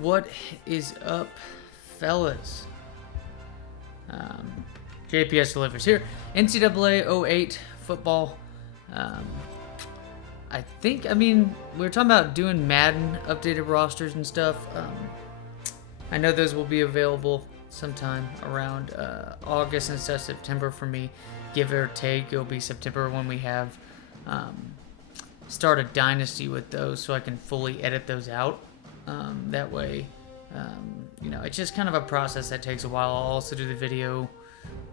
What is up, fellas? JPS delivers here. NCAA 08 football. I mean, we were talking about doing Madden updated rosters and stuff. I know those will be available sometime around August instead of September for me. Give or take, it'll be September when we have start a dynasty with those, so I can fully edit those out. That way, it's just kind of a process that takes a while. I'll also do the video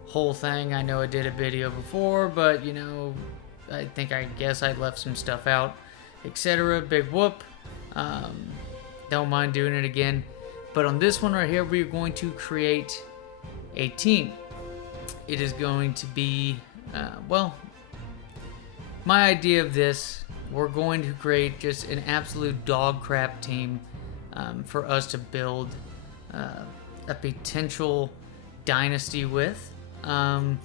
whole thing. I know I did a video before, but I guess I left some stuff out, etc. Big whoop. Don't mind doing it again. But on this one right here, we're going to create a team. It is going to be, my idea of this, we're going to create just an absolute dog crap team for us to build a potential dynasty with. Been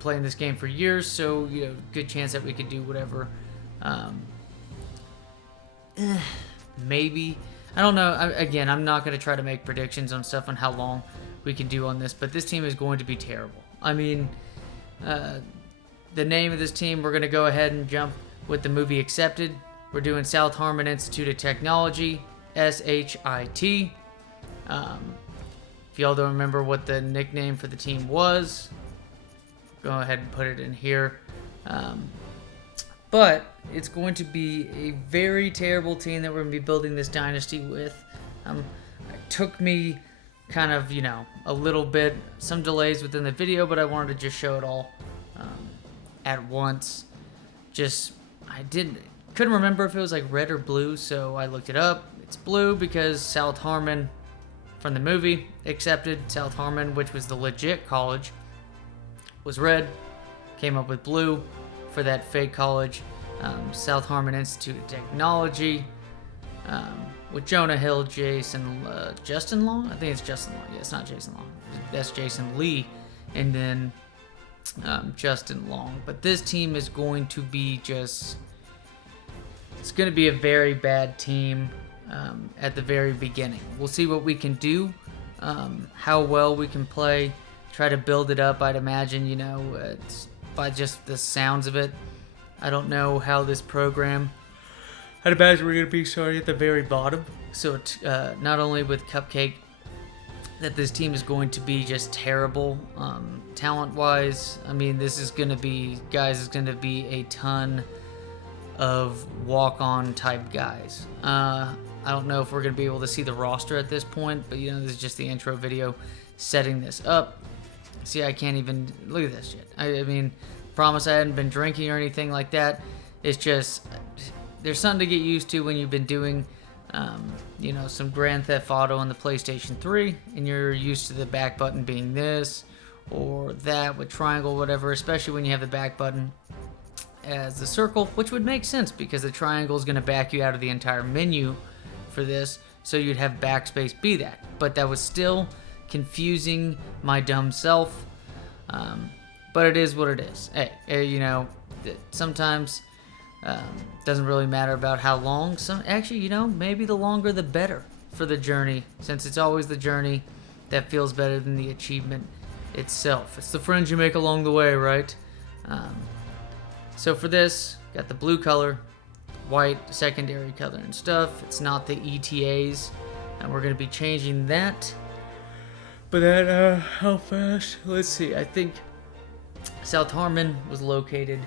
playing this game for years, so good chance that we could do whatever. Maybe, I don't know. Again, I'm not going to try to make predictions on stuff on how long we can do on this, but this team is going to be terrible. I mean, the name of this team, we're going to go ahead and jump with the movie Accepted. We're doing South Harmon Institute of Technology, SHIT. If y'all don't remember what the nickname for the team was, go ahead and put it in here. But it's going to be a very terrible team that we're going to be building this dynasty with. It took me kind of, a little bit, some delays within the video, but I wanted to just show it all at once. Couldn't remember if it was like red or blue, so I looked it up. It's blue because South Harmon, from the movie Accepted, South Harmon, which was the legit college, was red. Came up with blue for that fake college. South Harmon Institute of Technology, with Jonah Hill, Justin Long? I think it's Justin Long. Yeah, it's not Jason Long. That's Jason Lee. And then Justin Long. But this team is going to be it's going to be a very bad team at the very beginning. We'll see what we can do, how well we can play, try to build it up. I'd imagine, it's by just the sounds of it. I don't know how this program, I'd imagine we're going to be starting at the very bottom. So not only with Cupcake, that this team is going to be just terrible talent-wise. I mean, this is going to be, is going to be a ton of walk-on type guys. I don't know if we're going to be able to see the roster at this point, but this is just the intro video setting this up. See, I can't even look at this shit. I mean, promise I hadn't been drinking or anything like that. It's just, there's something to get used to when you've been doing some Grand Theft Auto on the PlayStation 3 and you're used to the back button being this or that with triangle, whatever, especially when you have the back button as the circle, which would make sense because the triangle is going to back you out of the entire menu for this, so you'd have backspace be that. But that was still confusing my dumb self. But it is what it is. Hey, sometimes doesn't really matter about how long. Maybe the longer the better for the journey, since it's always the journey that feels better than the achievement itself. It's the friends you make along the way, right? So for this, got the blue color, white secondary color and stuff. It's not the ETAs, and we're going to be changing that. But how fast? Let's see. I think South Harmon was located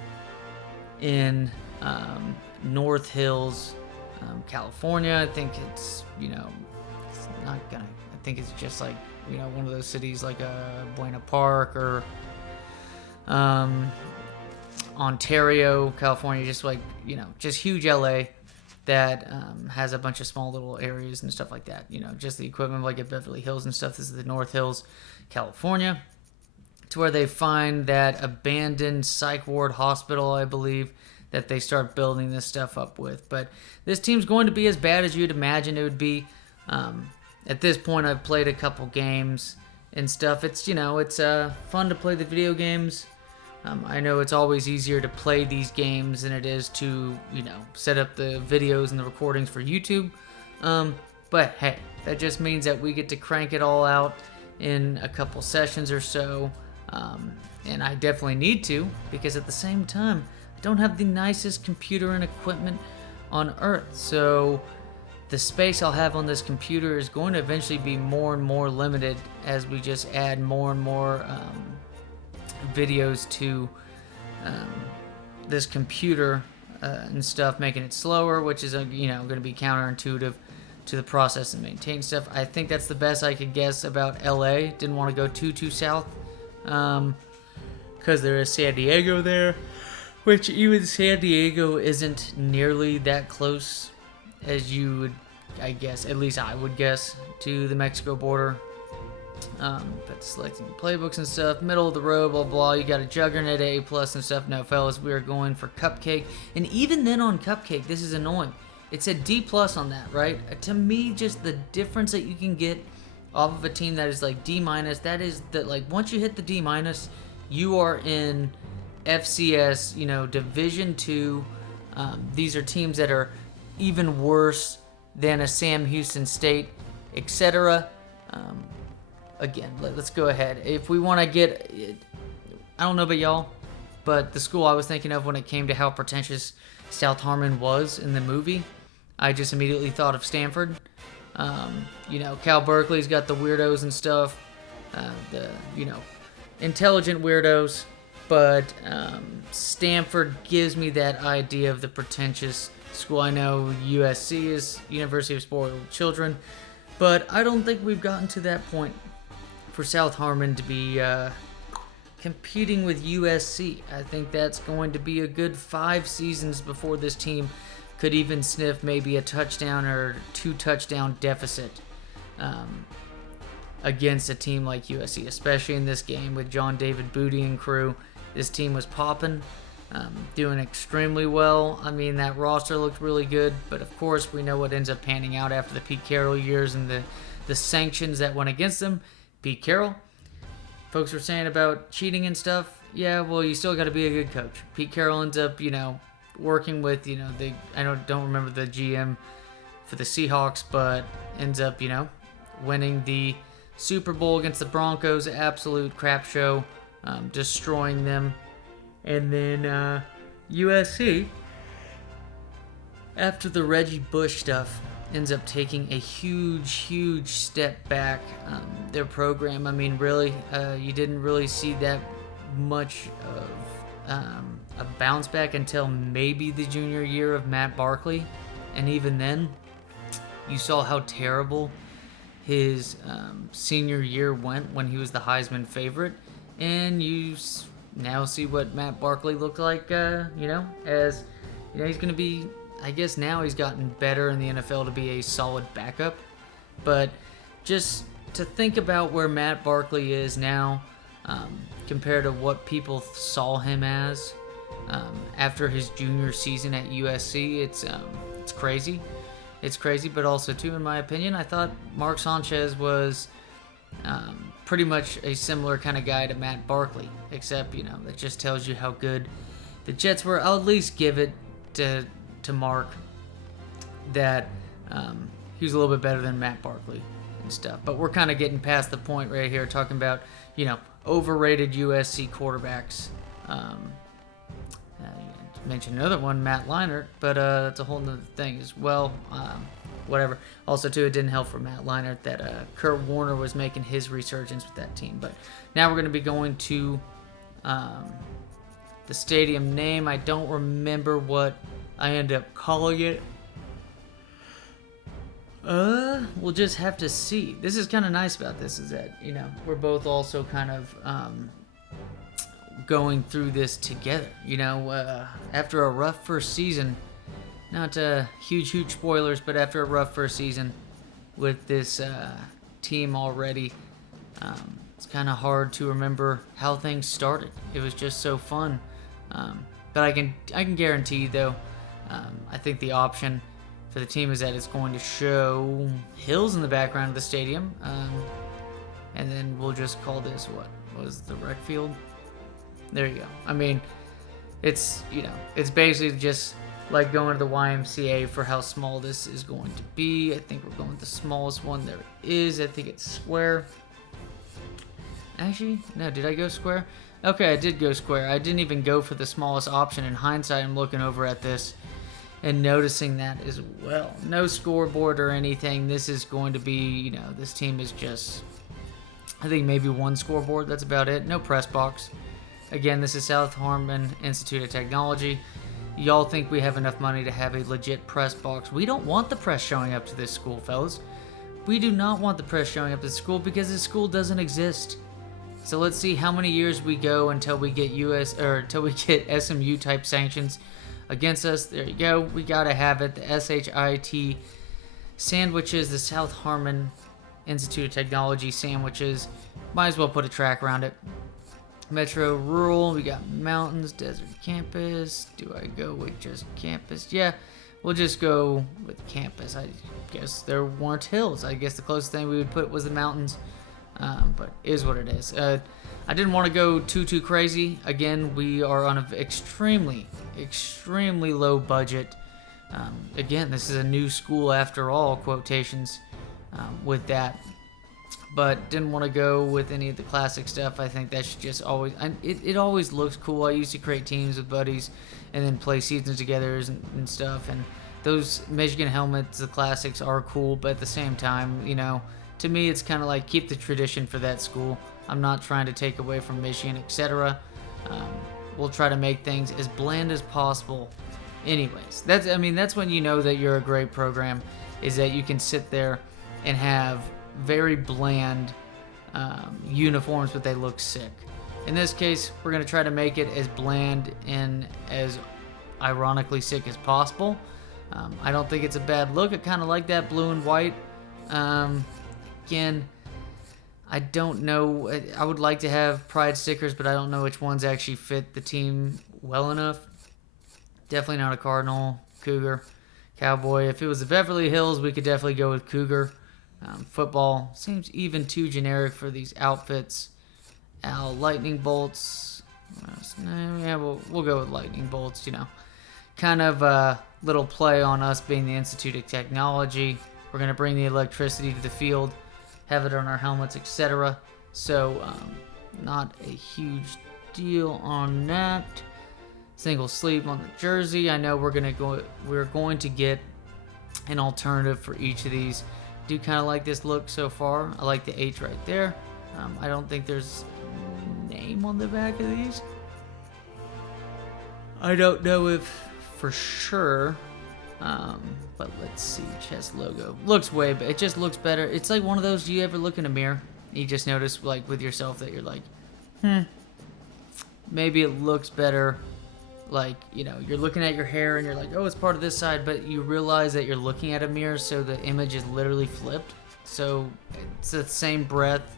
in North Hills, California. I think it's, it's not gonna, I think it's just like, one of those cities like Buena Park or Ontario, California, just like, just huge LA that has a bunch of small little areas and stuff like that. Just the equivalent of like at Beverly Hills and stuff. This is the North Hills, California. It's where they find that abandoned psych ward hospital, I believe, that they start building this stuff up with. But this team's going to be as bad as you'd imagine it would be. At this point, I've played a couple games and stuff. It's, it's fun to play the video games. I know it's always easier to play these games than it is to, set up the videos and the recordings for YouTube. But hey, that just means that we get to crank it all out in a couple sessions or so. And I definitely need to, because at the same time, I don't have the nicest computer and equipment on Earth. So the space I'll have on this computer is going to eventually be more and more limited as we just add more and more videos to this computer and stuff, making it slower, which is going to be counterintuitive to the process and maintain stuff. I think that's the best I could guess about LA. Didn't want to go too south because there is San Diego there, which even San Diego isn't nearly that close as you would, I guess, at least I would guess, to the Mexico border. But selecting playbooks and stuff, middle of the road, blah blah. You got a Juggernaut A+ and stuff. No, fellas, we are going for Cupcake, and even then on Cupcake, this is annoying. It said D+ on that, right? To me, just the difference that you can get off of a team that is like D-, that is that, like, once you hit the D-, you are in FCS, Division II. These are teams that are even worse than a Sam Houston State, etc. Again, let's go ahead. If we want to get, I don't know about y'all, but the school I was thinking of when it came to how pretentious South Harmon was in the movie, I just immediately thought of Stanford. Cal Berkeley's got the weirdos and stuff, the intelligent weirdos, but Stanford gives me that idea of the pretentious school. I know USC is University of Spoiled Children, but I don't think we've gotten to that point for South Harmon to be competing with USC. I think that's going to be a good 5 seasons before this team could even sniff maybe a touchdown or 2 touchdown deficit against a team like USC, especially in this game with John David Booty and crew. This team was popping, doing extremely well. I mean, that roster looked really good, but of course we know what ends up panning out after the Pete Carroll years and the sanctions that went against them. Pete Carroll, folks were saying about cheating and stuff. Yeah, well, you still got to be a good coach. Pete Carroll ends up, working with, I don't remember the GM for the Seahawks, but ends up, winning the Super Bowl against the Broncos. Absolute crap show, destroying them. And then USC, after the Reggie Bush stuff, ends up taking a huge step back. Their program, I mean, really, you didn't really see that much of a bounce back until maybe the junior year of Matt Barkley, and even then, you saw how terrible his senior year went when he was the Heisman favorite, and you now see what Matt Barkley looked like, as he's going to be, I guess now he's gotten better in the NFL to be a solid backup, but just to think about where Matt Barkley is now compared to what people saw him as after his junior season at USC, it's crazy. It's crazy, but also, too, in my opinion, I thought Mark Sanchez was pretty much a similar kind of guy to Matt Barkley, except, that just tells you how good the Jets were. I'll at least give it to Mark that he was a little bit better than Matt Barkley and stuff. But we're kind of getting past the point right here, talking about, overrated USC quarterbacks. Mention another one, Matt Leinart, but that's a whole nother thing as well. Whatever. Also, too, it didn't help for Matt Leinart that Kurt Warner was making his resurgence with that team. But now we're going to be going to the stadium name. I don't remember what I ended up calling it. We'll just have to see. This is kind of nice about this is that, we're both also kind of going through this together. After a rough first season, not huge spoilers, but after a rough first season with this team already, it's kind of hard to remember how things started. It was just so fun. But I can guarantee, though, I think the option for the team is that it's going to show hills in the background of the stadium, and then we'll just call this, what was the rec field? There you go. I mean, it's it's basically just like going to the YMCA for how small this is going to be. I think we're going with the smallest one there is. I think it's square. Actually, no, did I go square? Okay, I did go square. I didn't even go for the smallest option. In hindsight, I'm looking over at this and noticing that as well. No scoreboard or anything. This is going to be, this team is just, I think maybe one scoreboard. That's about it. No press box. Again, this is South Harmon Institute of Technology. Y'all think we have enough money to have a legit press box. We don't want the press showing up to this school, fellas. We do not want the press showing up to the school because this school doesn't exist. So let's see how many years we go until we get until we get SMU type sanctions against us. There you go. We gotta have it. The SHIT sandwiches, the South Harmon Institute of Technology sandwiches. Might as well put a track around it. Metro, rural, we got mountains, desert, campus. Do I go with just campus? Yeah, we'll just go with campus. I guess there weren't hills. I guess the closest thing we would put was the mountains, but is what it is. I didn't want to go too crazy. Again, we are on an extremely low budget. Again, this is a new school after all, quotations with that. But didn't want to go with any of the classic stuff. I think that should just always... It always looks cool. I used to create teams with buddies and then play seasons together and stuff. And those Michigan helmets, the classics, are cool. But at the same time, to me, it's kind of like keep the tradition for that school. I'm not trying to take away from Michigan, etc. We'll try to make things as bland as possible. Anyways, that's when you know that you're a great program, is that you can sit there and have very bland uniforms, but they look sick. In this case, we're going to try to make it as bland and as ironically sick as possible. I don't think it's a bad look. I kind of like that blue and white. Again, I don't know. I would like to have pride stickers, but I don't know which ones actually fit the team well enough. Definitely not a Cardinal, Cougar, Cowboy. If it was the Beverly Hills, we could definitely go with Cougar. Football seems even too generic for these outfits. Lightning bolts. Yeah, we'll go with lightning bolts. Kind of a little play on us being the Institute of Technology. We're gonna bring the electricity to the field, have it on our helmets, etc. So not a huge deal on that. Single sleeve on the jersey. I know we're going to get an alternative for each of these. Do kind of like this look so far. I like the H right there. I don't think there's a name on the back of these. I don't know if for sure, but let's see. Chest logo looks way, but it just looks better. It's like one of those, you ever look in a mirror, you just notice like with yourself that you're like, maybe it looks better. Like, you're looking at your hair and you're like, oh, it's part of this side, but you realize that you're looking at a mirror, so the image is literally flipped. So it's the same breadth.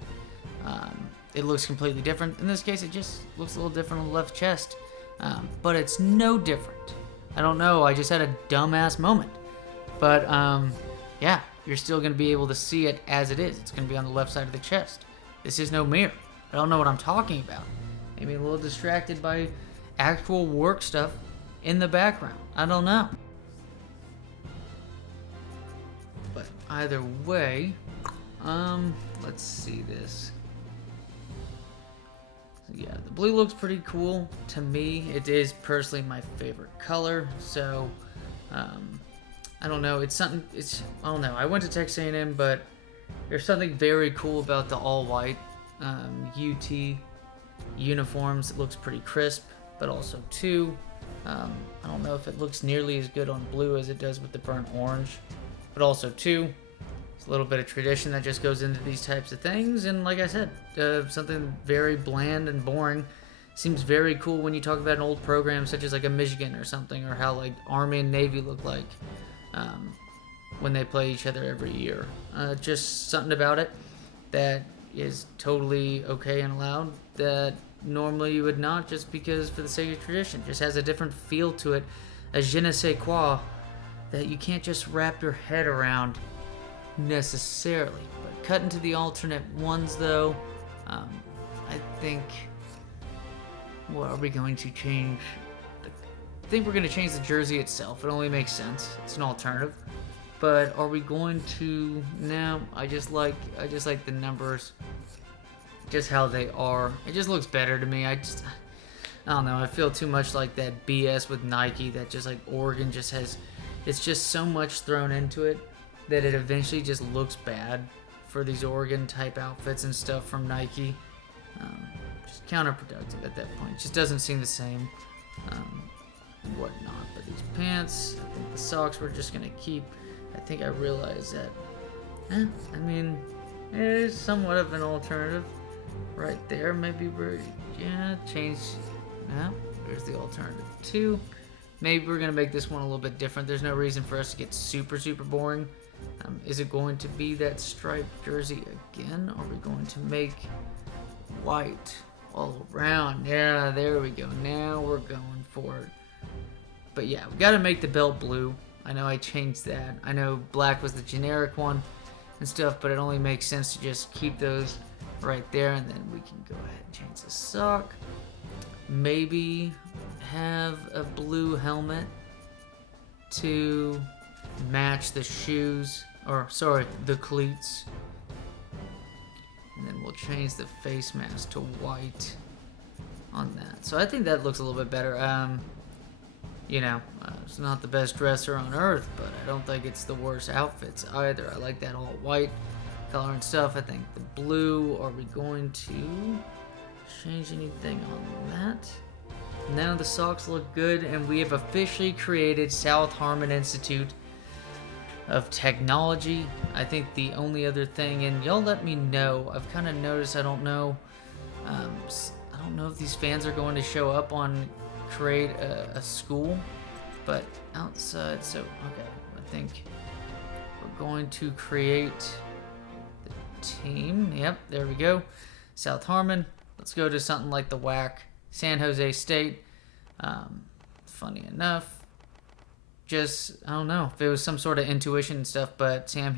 It looks completely different. In this case, it just looks a little different on the left chest. But it's no different. I don't know. I just had a dumbass moment. But, yeah, you're still going to be able to see it as it is. It's going to be on the left side of the chest. This is no mirror. I don't know what I'm talking about. Maybe a little distracted by actual work stuff in the background. I don't know. But either way, let's see this. Yeah, the blue looks pretty cool to me. It is personally my favorite color. So, I don't know. I don't know. I went to Texas A&M, but there's something very cool about the all white UT uniforms. It looks pretty crisp. But also too, I don't know if it looks nearly as good on blue as it does with the burnt orange. But also too, it's a little bit of tradition that just goes into these types of things. And like I said, something very bland and boring seems very cool when you talk about an old program such as like a Michigan or something, or how like Army and Navy look like when they play each other every year. Just something about it that is totally okay and allowed that normally you would not, just because for the sake of tradition. Just has a different feel to it, a je ne sais quoi that you can't just wrap your head around necessarily. But cut into the alternate ones though, I think, well, are we going to change think we're going to change the jersey itself. It only makes sense. It's an alternative. But are we going to... No, I just like the numbers. Just how they are. It just looks better to me. I don't know. I feel too much like that BS with Nike that just like Oregon just has... It's just so much thrown into it that it eventually just looks bad for these Oregon type outfits and stuff from Nike. Just counterproductive at that point. It just doesn't seem the same. Whatnot. But these pants, I think the socks we're just going to keep. I think I realized that, I mean, it is somewhat of an alternative right there. Maybe we're, change, there's the alternative too. Maybe we're going to make this one a little bit different. There's no reason for us to get super boring. Is it going to be that striped jersey again? Are we going to make white all around? Yeah, there we go. Now we're going for it. But yeah, we got to make the belt blue. I know I changed that. I know black was the generic one and stuff, but it only makes sense to just keep those right there, and then we can go ahead and change the sock. Maybe have a blue helmet to match the shoes, or sorry, the cleats. And then we'll change the face mask to white on that. So I think that looks a little bit better. It's not the best dresser on earth, but I don't think it's the worst outfits either. I like that all white color and stuff. I think the blue, are we going to change anything on that? Now the socks look good, and we have officially created South Harmon Institute of Technology. I think the only other thing, and y'all let me know, I've kind of noticed, I don't know if these fans are going to show up on create a school, but outside, so okay, I think we're going to create the team. Yep, there we go. South Harmon. Let's go to something like the WAC, San Jose State. Funny enough, just I don't know if it was some sort of intuition and stuff, but San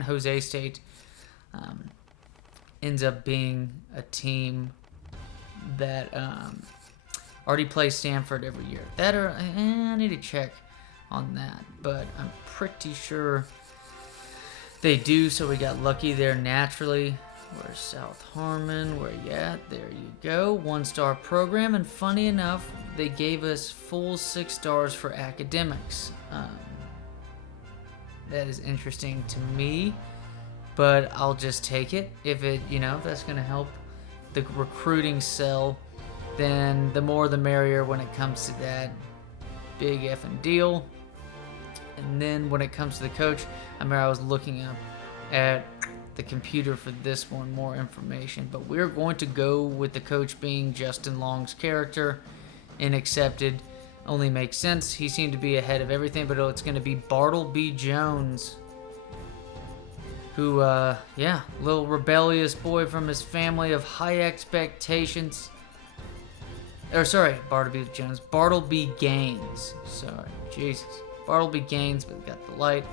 Jose State ends up being a team that already plays Stanford every year. That or I need to check on that, but I'm pretty sure they do. So we got lucky there naturally. Where's South Harmon? Where you at? There you go. 1-star program, and funny enough, they gave us full 6 stars for academics. That is interesting to me, but I'll just take it. If it, if that's going to help the recruiting sell, then the more the merrier when it comes to that big effing deal. And then when it comes to the coach, I remember I was looking up at the computer for this one, more information, but we're going to go with the coach being Justin Long's character in Accepted. Only makes sense. He seemed to be ahead of everything, but it's going to be Bartleby Jones, who, little rebellious boy from his family of high expectations. Bartleby Jones. Bartleby Gaines. Sorry, Jesus. Bartleby Gaines, but got the light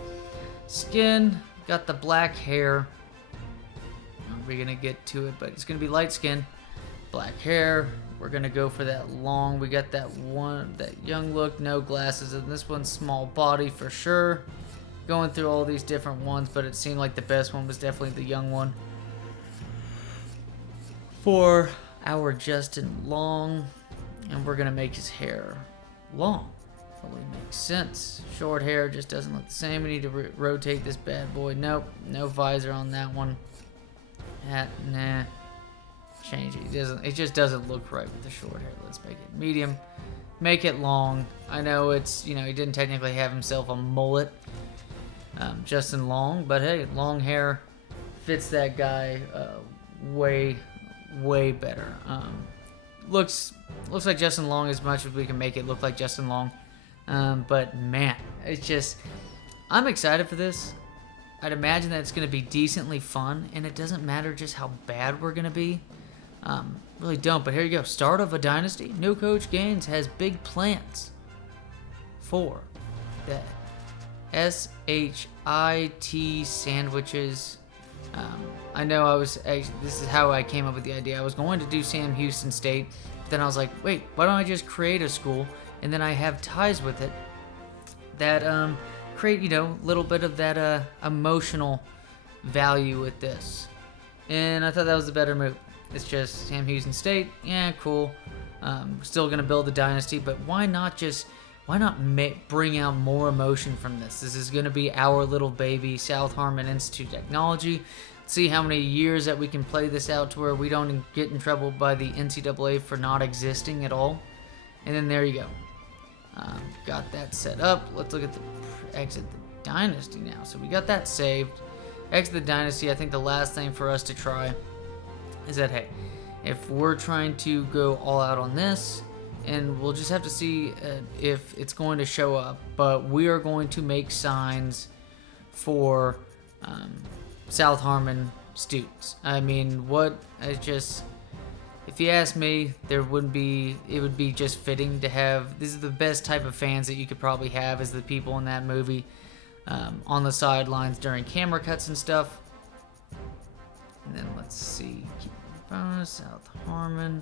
skin, got the black hair. We're going to get to it, but it's going to be light skin, black hair. We're going to go for that long. We got that young look, no glasses, and this one's small body for sure. Going through all these different ones, but it seemed like the best one was definitely the young one for our Justin Long. And we're going to make his hair long. Totally makes sense. Short hair just doesn't look the same. We need to rotate this bad boy. Nope. No visor on that one. Hat, nah. Change it. It just doesn't look right with the short hair. Let's make it medium. Make it long. I know it's, he didn't technically have himself a mullet. Justin Long. But hey, long hair fits that guy way better. Looks like Justin Long as much as we can make it look like Justin Long. But man, it's just, I'm excited for this. I'd imagine that it's going to be decently fun, and it doesn't matter just how bad we're going to be. Really don't, but here you go. Start of a dynasty. New coach Gaines has big plans for the SHIT sandwiches. I know this is how I came up with the idea. I was going to do Sam Houston State, but then I was like, wait, why don't I just create a school and then I have ties with it that create, you know, a little bit of that emotional value with this. And I thought that was the better move. It's just Sam Houston State, yeah, cool. Still gonna build the dynasty, but why not bring out more emotion from this? This is gonna be our little baby, South Harmon Institute of Technology. See how many years that we can play this out to where we don't get in trouble by the NCAA for not existing at all. And then there you go. Got that set up. Let's look at the exit the dynasty now. So we got that saved. Exit the dynasty. I think the last thing for us to try is that, hey, if we're trying to go all out on this, and we'll just have to see if it's going to show up, but we are going to make signs for South Harmon students. I mean, if you ask me, it would be just fitting to have, this is the best type of fans that you could probably have, is the people in that movie on the sidelines during camera cuts and stuff. And then let's see, keep bonus, South Harmon.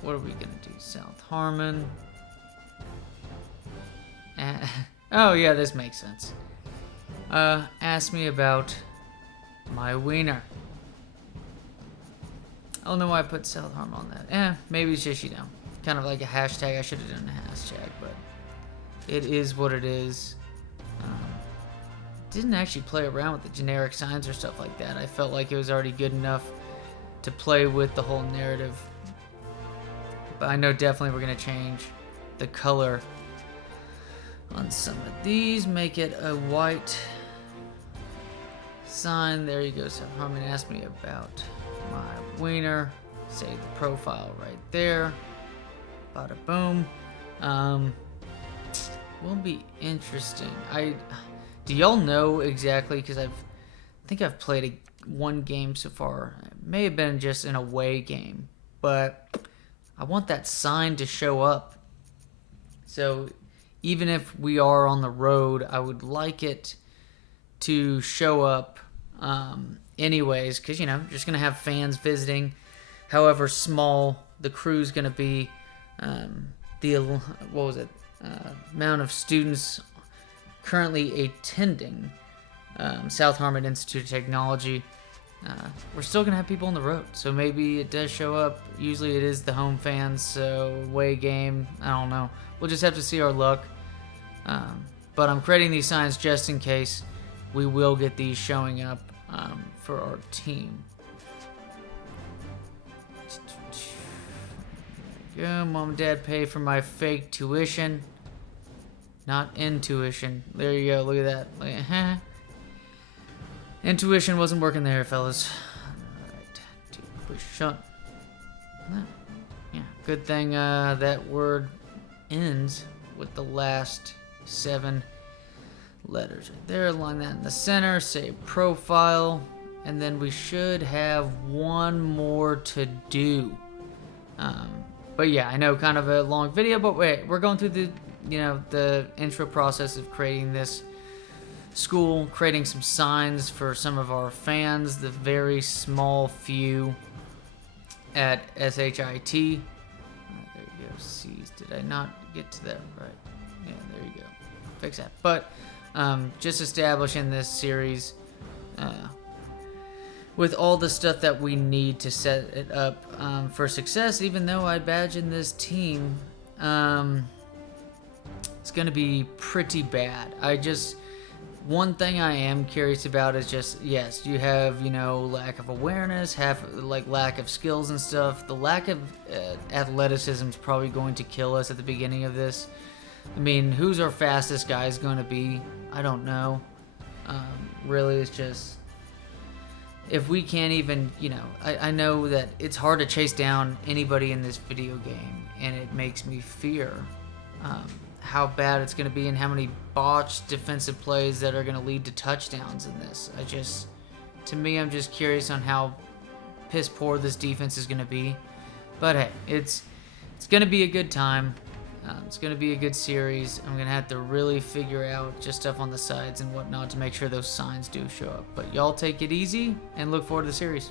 What are we gonna do? South Harmon. Oh yeah, this makes sense. Ask me about my wiener. I don't know why I put South Harmon on that. Maybe it's just, you know, kind of like a hashtag. I should have done a hashtag, but it is what it is. Didn't actually play around with the generic signs or stuff like that. I felt like it was already good enough to play with the whole narrative. But I know definitely we're going to change the color on some of these. Make it a white sign. There you go. So Harmon asked me about my wiener. Save the profile right there. Bada boom. Will be interesting. Do y'all know exactly? Because I think I've played one game so far. It may have been just an away game, but I want that sign to show up. So even if we are on the road, I would like it to show up anyways, because, you know, you're just going to have fans visiting. However small the crew's going to be, amount of students currently attending South Harmon Institute of Technology, we're still gonna have people on the road, so maybe it does show up. Usually it is the home fans, so away game, I don't know, we'll just have to see our luck. But I'm creating these signs just in case we will get these showing up for our team. There we go. Mom and Dad pay for my fake tuition. Not intuition. There you go. Look at that. Look at, intuition wasn't working there, fellas. Alright. Push shut. Yeah. Good thing that word ends with the last 7 letters right there. Line that in the center. Save profile. And then we should have one more to do. But yeah, I know, kind of a long video, but wait, we're going through the intro process of creating this school, creating some signs for some of our fans, the very small few at SHIT. There you go. C's. Did I not get to that right? Yeah, there you go. Fix that. But just establishing this series with all the stuff that we need to set it up for success, even though I badge in this team, it's going to be pretty bad. One thing I am curious about is just, yes, you have, lack of awareness, lack of skills and stuff. The lack of athleticism is probably going to kill us at the beginning of this. I mean, who's our fastest guy is going to be? I don't know. Really, it's just, if we can't even, I know that it's hard to chase down anybody in this video game, and it makes me fear how bad it's going to be and how many botched defensive plays that are going to lead to touchdowns in this. To me, I'm just curious on how piss poor this defense is going to be. But hey, it's going to be a good time. It's going to be a good series. I'm going to have to really figure out just stuff on the sides and whatnot to make sure those signs do show up. But y'all take it easy and look forward to the series.